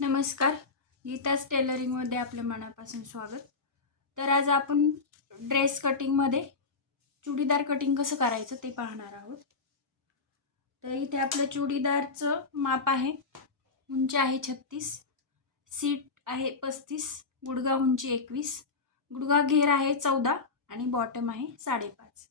नमस्कार. गीताज टेलरिंगमध्ये आपल्या मनापासून स्वागत. तर आज आपण ड्रेस कटिंगमध्ये चुडीदार कटिंग कसं करायचं ते पाहणार आहोत. तर इथे आपलं चुडीदारचं माप आहे. उंची आहे 36, सीट आहे 35, गुडघा उंची 21, गुडघा घेर आहे 14 आणि बॉटम आहे 5.5.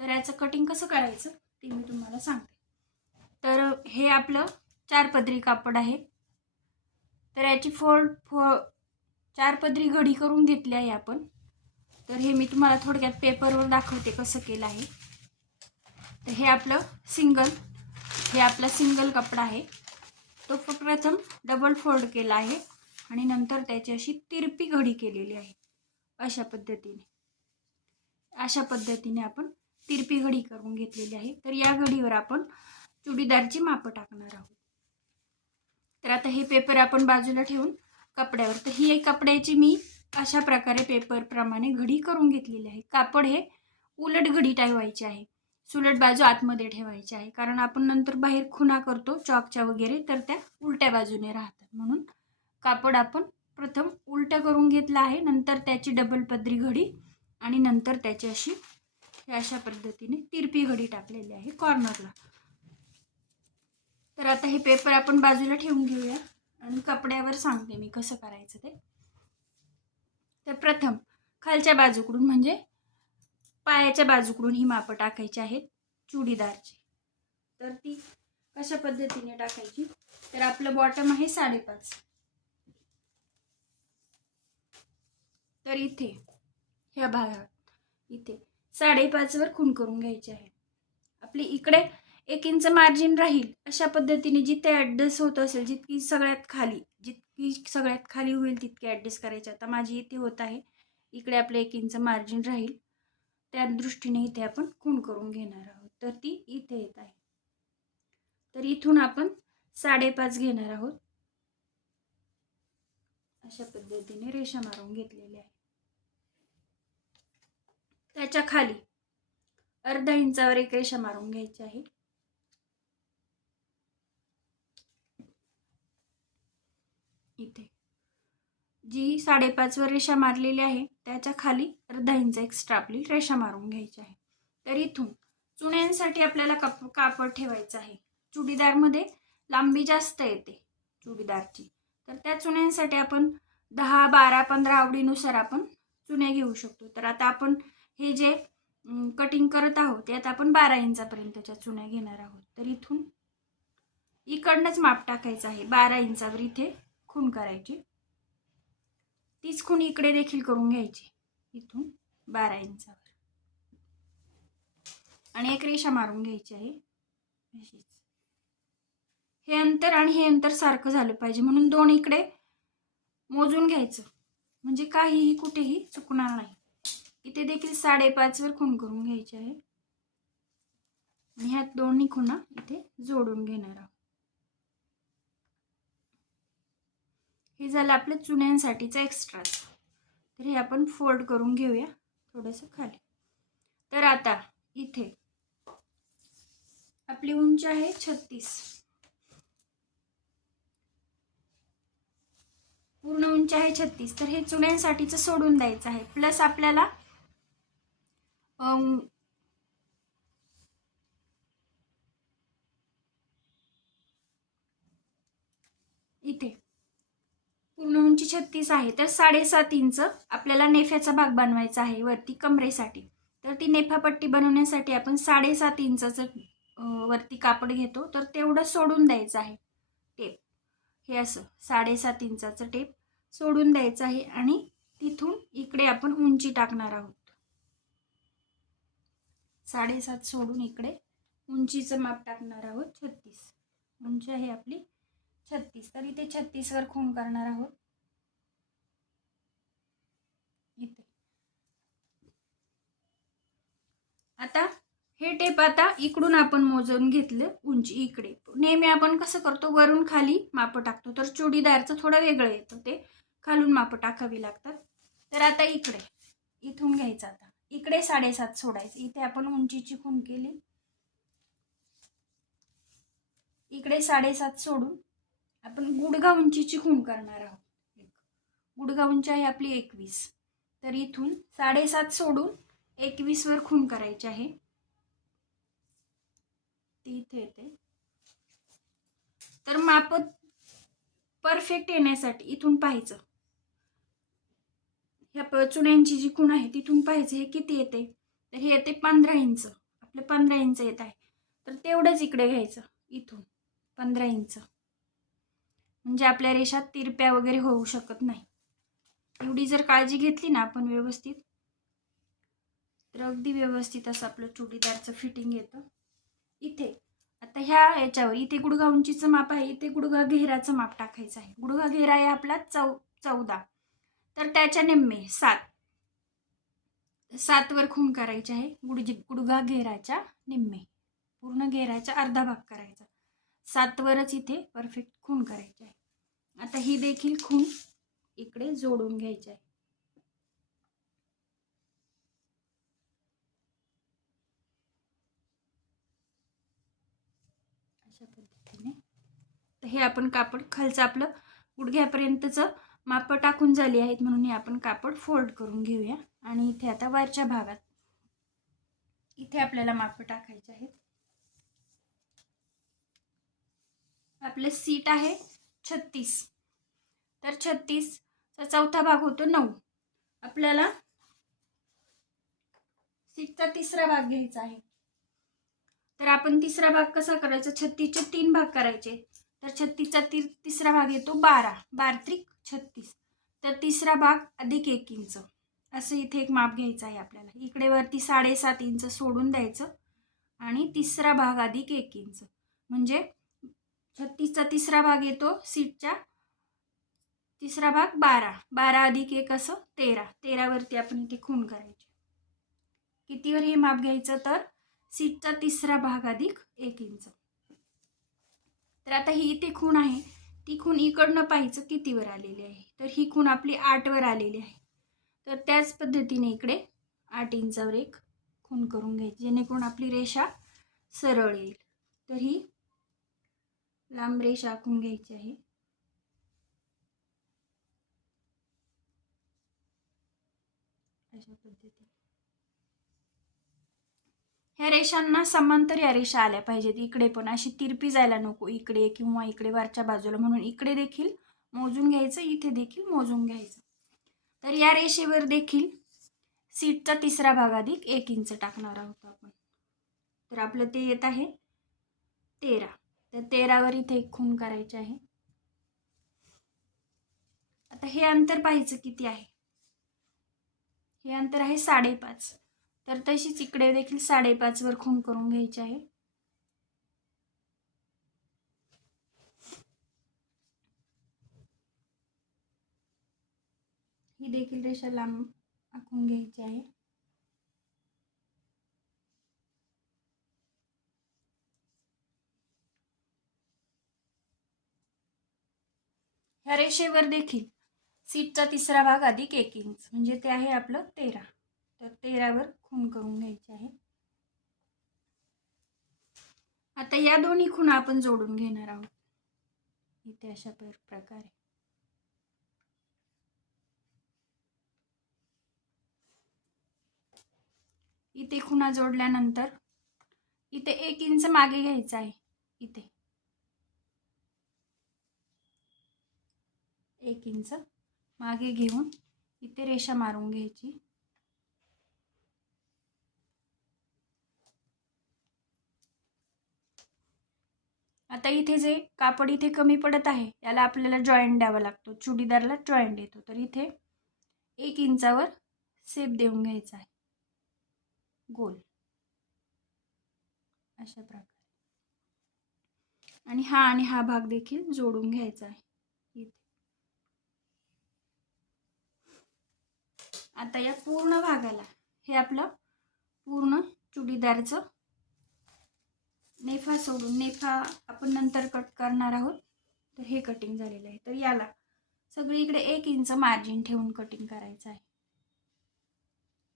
तर याचं कटिंग कसं करायचं ते मी तुम्हाला सांगते. तर हे आपलं 4 पदरी कापड आहे. तर याची चार पदरी घडी करून घेतली आहे आपण. तर हे मी तुम्हाला थोडक्यात पेपरवर दाखवते कसं केलं आहे. तर हे आपला सिंगल कपडा आहे. तो प्रथम डबल फोल्ड केला आहे आणि नंतर त्याची अशी तिरपी घडी केलेली आहे. अशा पद्धतीने आपण तिरपी घडी करून घेतलेली आहे. तर या घडीवर आपण चुडीदारची मापं टाकणार आहोत. तर आता हे पेपर आपण बाजूला ठेवून कपड्यावर, तर ही एक कपड्याची मी अशा प्रकारे पेपर प्रमाणे घडी करून घेतलेली आहे. कापड हे उलट घडी ठेवायची आहे, सुलट बाजू आतमध्ये ठेवायची आहे, कारण आपण नंतर बाहेर खुणा करतो चॉकच्या वगैरे, तर त्या उलट्या बाजूने राहतात. म्हणून कापड आपण प्रथम उलटं करून घेतलं आहे, नंतर त्याची डबल पदरी घडी आणि नंतर त्याची अशा पद्धतीने तिरपी घडी टाकलेली आहे कॉर्नरला. तर आता हे पेपर आपण बाजूला ठेवून घेऊया आणि कपड्यावर सांगते मी कसं करायचं ते. तर प्रथम खालच्या बाजूकडून म्हणजे पायाच्या बाजूकडून ही मापं टाकायची आहेत चुडीदारची. तर ती कशा पद्धतीने टाकायची, तर आपलं बॉटम आहे 5.5. तर इथे ह्या भागात इथे 5.5 वर खूण करून घ्यायची आहे. आपली इकडे 1 इंच मार्जिन राहील अशा पद्धतीने जिथे ॲडजस्ट होत असेल, जितकी सगळ्यात खाली होईल तितकी ॲडजस्ट करायची. आता माझी इथे होत आहे, इकडे आपलं 1 इंच मार्जिन राहील, त्या दृष्टीने इथे आपण खूण करून घेणार आहोत. तर ती इथे येत आहे. तर इथून आपण 5.5 घेणार आहोत. अशा पद्धतीने रेषा मारून घेतलेली आहे. त्याच्या खाली अर्धा इंचावर एक रेषा मारून घ्यायची आहे. इथे जी 5.5 वर रेषा मारलेली आहे त्याच्या खाली अर्धा इंच एक्स्ट्रा आपली रेषा मारून घ्यायची आहे. तर इथून चुण्यांसाठी आपल्याला कापड ठेवायचं आहे. चुडीदारमध्ये लांबी जास्त येते चुडीदारची, तर त्या चुण्यांसाठी आपण 10, 12, 15 आवडीनुसार आपण चुण्या घेऊ शकतो. तर आता आपण हे जे कटिंग करत आहोत त्यात आपण 12 इंचापर्यंतच्या चुण्या घेणार आहोत. तर इथून इकडनंच माप टाकायचं आहे. 12 इंचावर इथे खूण करायची. तीच खूण इकडे देखील करून घ्यायची इथून 12 इंचावर आणि एक रेषा मारून घ्यायची आहे. हे अंतर आणि हे अंतर सारखं झालं पाहिजे, म्हणून दोन इकडे मोजून घ्यायचं, म्हणजे काहीही कुठेही चुकणार नाही. इथे देखील 5.5 वर खूण करून घ्यायची आहे आणि ह्या दोन्ही खुणा इथे जोडून घेणार आहोत. हे झालं आपल्या चुण्यांसाठीचं एक्स्ट्रा. तर हे आपण फोल्ड करून घेऊया थोडंसं खाली. तर आता इथे आपली उंची आहे 36, पूर्ण उंची आहे 36. तर हे चुण्यांसाठीचं सोडून द्यायचं आहे. प्लस आपल्याला इथे पूर्ण उंची 36 आहे, तर 7.5 इंच आपल्याला नेफ्याचा भाग बनवायचा आहे वरती कमरेसाठी. तर ती नेफापट्टी बनवण्यासाठी आपण 7.5 इंचाचं वरती कापड घेतो, तर तेवढं सोडून द्यायचं आहे टेप. हे असं 7.5 इंचाचं टेप सोडून द्यायचं आहे आणि तिथून इकडे आपण उंची टाकणार आहोत. 7.5 सोडून इकडे उंचीचं माप टाकणार आहोत 36. उंची आहे आपली 36. तर इथे 36 वर खूण करणार आहोत. इथे आता हे टेप आता इकडून आपण मोजून घेतलं उंची. इकडे नेहमी आपण कसं करतो, वरून खाली माप टाकतो, तर चुडीदारचं थोडं वेगळं येतं, ते खालून माप टाकावी लागतात. तर आता इथून घ्यायचं. आता इकडे 7.5 सोडायचं. इथे आपण उंचीची खूण केली, इकडे 7.5 सोडून आपण गुडघा उंचीची खूण करणार आहोत. गुडघा उंची आहे आपली 21, तर इथून 7.5 सोडून 21 वर खूण करायची आहे. ती इथे येते. तर माप परफेक्ट येण्यासाठी इथून पाहायचं, ह्या चुन्यांची जी खूण आहे तिथून पाहायचं हे किती येते. तर हे येते 15 इंच. आपले 15 इंच येत आहे, तर तेवढंच इकडे घ्यायचं. इथून 15 इंच, म्हणजे आपल्या रेषा तिरप्या वगैरे होऊ शकत नाही. एवढी जर काळजी घेतली ना आपण व्यवस्थित, तर अगदी व्यवस्थित असं आपलं चुडीदारचं फिटिंग येतं. इथे आता ह्या याच्यावर इथे गुडघा उंचीचं माप आहे, इथे गुडघा घेराचं माप टाकायचं आहे. गुडघा घेरा आहे आपला 14, तर त्याच्या निम्मे 7 वर खूण करायची आहे. गुडघा घेराच्या निम्मे, पूर्ण घेराच्या अर्धा भाग करायचा. 7 वरच इथे परफेक्ट खूण करायची आहे. आता ही देखील खूण इकडे जोडून घ्यायची आहे. अशा पद्धतीने. तर हे आपण कापड खालचं आपलं गुडघ्यापर्यंतचं माप टाकून झाली आहेत, म्हणून हे आपण कापड फोल्ड करून घेऊया. आणि इथे आता वरच्या भागात इथे आपल्याला माप टाकायचे आहेत. आपले सीट आहे 36, तर 36 चा चौथा भाग होतो 9. आपल्याला सीटचा तिसरा भाग घ्यायचा आहे. तर आपण तिसरा भाग कसा करायचा, 36चे 3 भाग करायचे. तर 36चा तिसरा भाग येतो 12, 12 36. तर तिसरा भाग अधिक 1 इंच असं इथे एक माप घ्यायचं आहे आपल्याला. इकडे वरती 7.5 इंच सोडून द्यायचं आणि तिसरा भाग अधिक 1 इंच, म्हणजे 36चा तिसरा भाग येतो सीटच्या तिसरा भाग 12, 12 अधिक 1 असं 13. 13 वरती आपण इथे खूण करायची. कितीवर हे माप घ्यायचं, तर सीटचा तिसरा भाग अधिक 1 इंच. तर आता ही इथे खूण आहे, ती खूण इकडनं पाहायचं कितीवर आलेली आहे. तर ही खूण आपली 8 वर आलेली आहे. तर त्याच पद्धतीने इकडे 8 इंचावर एक खूण करून घ्यायची, जेणेकरून आपली रेषा सरळ येईल. तर ही लांब रेषा आखून घ्यायची आहे. अशा पद्धतीने ह्या रेषांना समांतर या रेषा आल्या पाहिजेत. इकडे पण अशी तिरपी जायला नको, इकडे किंवा इकडे वरच्या बाजूला, म्हणून इकडे देखील मोजून घ्यायचं, इथे देखील मोजून घ्यायचं. तर या रेषेवर देखील सीटचा तिसरा भाग अधिक 1 इंच टाकणार आहोत आपण. तर आपलं ते येत आहे 13. तर 13 वर इथे एक खूण करायची आहे. आता हे अंतर पाहायचं किती आहे. हे अंतर आहे 5.5. तर तशीच इकडे देखील 5.5 वर खूण करून घ्यायची आहे. ही देखील रेषा लांब आखून घ्यायची आहे. ह्या रेषेवर देखील सीटचा तिसरा भाग अधिक 1 इंच, म्हणजे ते आहे आपलं 13. तर 13 वर खूण करून घ्यायची आहे. आता या दोन्ही खुणा आपण जोडून घेणार आहोत इथे अशा प्रकारे. इथे खुणा जोडल्यानंतर इथे 1 इंच मागे घ्यायचं आहे. इथे 1 इंच मागे घेऊन इथे रेषा मारून घ्यायची. आता इथे जे कापड इथे कमी पडत आहे, याला आपल्याला जॉईंट द्यावा लागतो. चुडीदारला जॉईंट येतो. तर इथे 1 इंचावर सेप देऊन घ्यायचा आहे, गोल अशा प्रकारे. आणि हा भाग देखील जोडून घ्यायचा आहे इथे. आता या पूर्ण भागाला हे आपलं पूर्ण चुडीदारचं नेफा सोडून, नेफा आपण नंतर कट करणार आहोत, तर हे कटिंग झालेलं आहे. तर याला सगळीकडे 1 इंच मार्जिन ठेवून कटिंग करायचं आहे.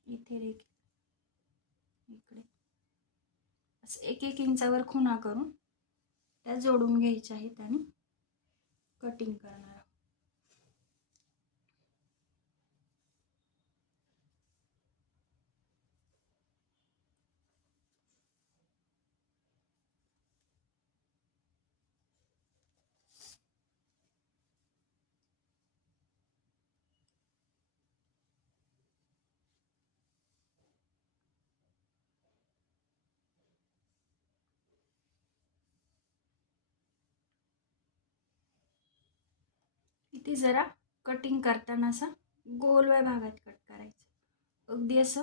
इथे देखील इकडे असं 1-1 इंचावर खुणा करून त्या जोडून घ्यायच्या आहेत आणि कटिंग करणार आहोत. इथे जरा कटिंग करताना असं गोलवाय भागात कट करायचं. अगदी असं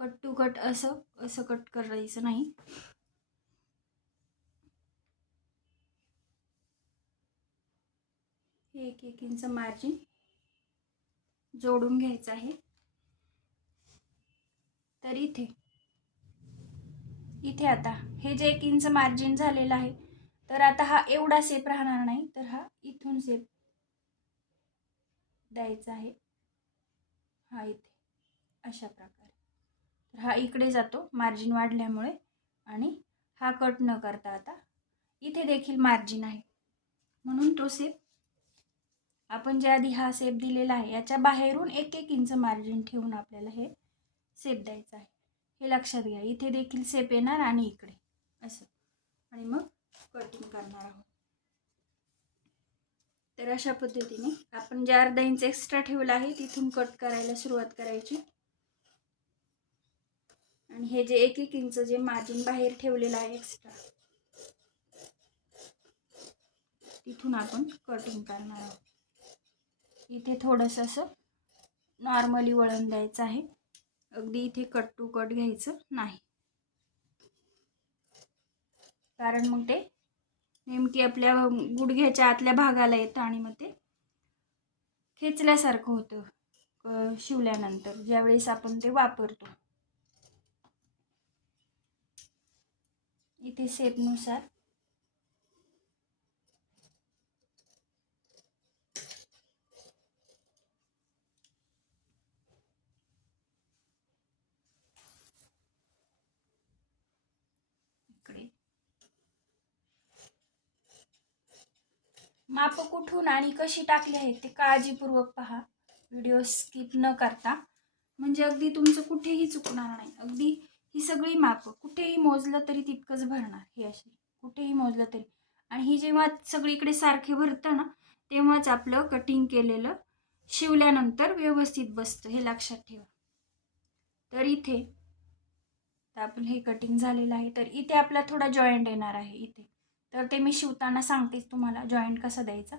कट टू कट असं असं कट करायचं नाही. हे 1-1 इंच मार्जिन जोडून घ्यायचं आहे. तर इथे आता हे जे 1 इंच मार्जिन झालेलं आहे, तर आता हा एवढा शेप राहणार नाही, तर हा इथून शेप द्यायचा आहे. हा इथे अशा प्रकारे. तर हा इकडे जातो मार्जिन वाढल्यामुळे, आणि हा कट न करता आता इथे देखील मार्जिन आहे, म्हणून तो शेप आपण जे आधी हा शेप दिलेला आहे याच्या बाहेरून 1-1 इंच मार्जिन ठेवून आपल्याला हे शेप द्यायचा आहे. हे लक्षात घ्या. इथे देखील शेप येणार आणि इकडे असं, आणि मग कटिंग करणार आहोत. तर अशा पद्धतीने आपण जे अर्धा इंच एक्स्ट्रा ठेवलं आहे तिथून कट करायला सुरुवात करायची, आणि हे जे 1-1 इंच जे मार्जिन बाहेर ठेवलेलं आहे एक्स्ट्रा, तिथून आपण कटिंग करणार आहोत. इथे थोडंसं असं नॉर्मली वळण द्यायचं आहे. अगदी इथे कट टू कट घ्यायचं नाही, कारण मग ते नेमकी आपल्या गुडघ्याच्या आतल्या भागाला येतं आणि मग ते खेचल्यासारखं होतं शिवल्यानंतर ज्यावेळेस आपण ते वापरतो. इथे शेपनुसार इकडे माप कुठून आणि कशी टाकली आहेत ते काळजीपूर्वक पहा, व्हिडिओ स्किप न करता, म्हणजे अगदी तुमचं कुठेही चुकणार नाही. अगदी ही सगळी माप कुठेही मोजलं तरी तितकंच भरणार. हे अशी कुठेही मोजलं तरी, आणि ही जेव्हा सगळीकडे सारखे भरतं ना, तेव्हाच आपलं कटिंग केलेलं शिवल्यानंतर व्यवस्थित बसतं, हे लक्षात ठेवा. तर इथे आपलं हे कटिंग झालेलं आहे. तर इथे आपला थोडा जॉईंट येणार आहे इथे, तर ते मी शिवताना सांगतेच तुम्हाला जॉईंट कसा द्यायचा.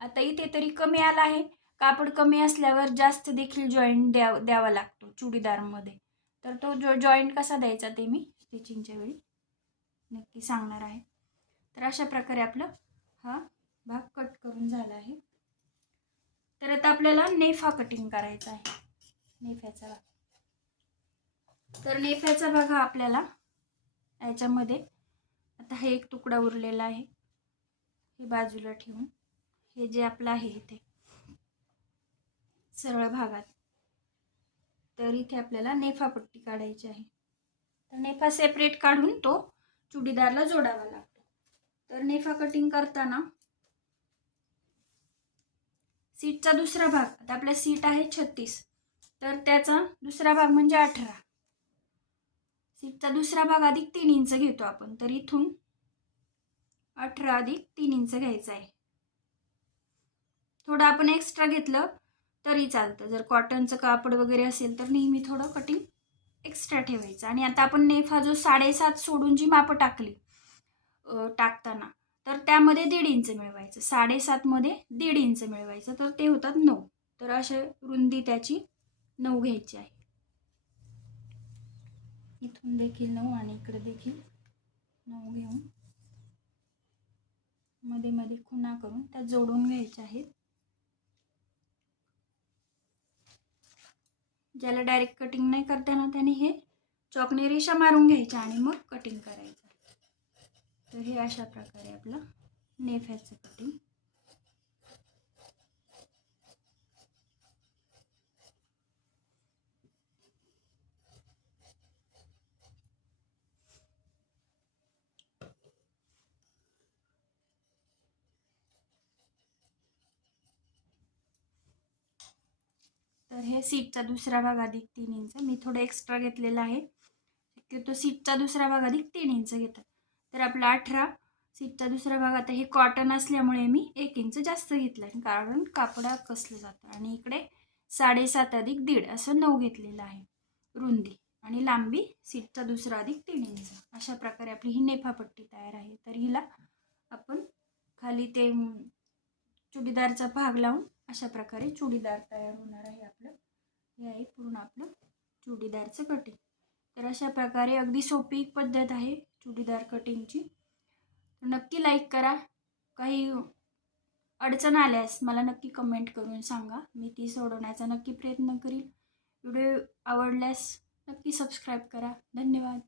आता इथे तरी कमी आला आहे. कापड कमी असल्यावर जास्त देखील जॉईंट द्यावा लागतो चुडीदारमध्ये. तर तो जॉईंट कसा द्यायचा ते मी स्टिचिंगच्या वेळी नक्की सांगणार आहे. तर अशा प्रकारे आपलं हा भाग कट करून झाला आहे. तर आता आपल्याला नेफा कटिंग करायचा आहे. नेफ्याचा भाग, तर नेफ्याचा भाग हा आपल्याला याच्यामध्ये आता हे एक तुकडा उरलेला आहे, हे बाजूला ठेवून हे जे आपलं आहे इथे सरळ भागात, तर इथे आपल्याला नेफा पट्टी काढायची आहे. तर नेफा सेपरेट काढून तो चुडीदारला जोडावा लागतो. तर नेफा कटिंग करताना सीटचा दुसरा भाग, आता आपला सीट आहे 36, तर त्याचा दुसरा भाग म्हणजे 18. सीटचा दुसरा भाग अधिक 3 इंच घेतो आपण, तर इथून 18 अधिक 3 इंच घ्यायचा आहे. थोडं आपण एक्स्ट्रा घेतलं तरी चालतं. जर कॉटनचं कापड वगैरे असेल तर नेहमी थोडं कटिंग एक्स्ट्रा ठेवायचं. आणि आता आपण नेफा जो 7.5 सोडून जी मापं टाकली टाकताना, तर त्यामध्ये 1.5 इंच मिळवायचं. 7.5 मध्ये 1.5 इंच मिळवायचं, तर ते होतात 9. तर अशी रुंदी त्याची 9 घ्यायची आहे. इथून देखील 9 आणि इकडे देखील 9 घेऊन मध्ये मध्ये खुणा करून त्या जोडून घ्यायच्या आहेत. ज्याला डायरेक्ट कटिंग नाही करता येणार त्याने हे चॉकने रेषा मारून घ्यायच्या आणि मग कटिंग करायचं. तर हे अशा प्रकारे आपलं नेफ्याचं कटिंग. तर हे सीटचा दुसरा भाग अधिक 3 इंच, मी थोडं एक्स्ट्रा घेतलेला आहे. शक्यतो सीटचा दुसरा भाग अधिक 3 इंच घेतात. तर आपला 18, सीटचा दुसरा भाग, आता हे कॉटन असल्यामुळे मी 1 इंच जास्त घेतला आहे, कारण कापडा कसलं जातं. आणि इकडे 7.5 अधिक 1.5 असं 9 घेतलेलं आहे रुंदी, आणि लांबी सीटचा दुसरा अधिक 3 इंच. अशा प्रकारे आपली ही नेफापट्टी तयार आहे. तर हिला आपण खाली ते चुडीदारचा भाग लावून अशा प्रकारे चुडीदार तयार होणार आहे आपलं. हे आहे पूर्ण आपलं चुडीदारचं कटिंग. तर अशा प्रकारे अगदी सोपी पद्धत आहे चुडीदार कटिंगची. नक्की लाईक करा. काही अडचण आल्यास मला नक्की कमेंट करून सांगा, मी ती सोडवण्याचा नक्की प्रयत्न करील. व्हिडिओ आवडल्यास नक्की सबस्क्राईब करा. धन्यवाद.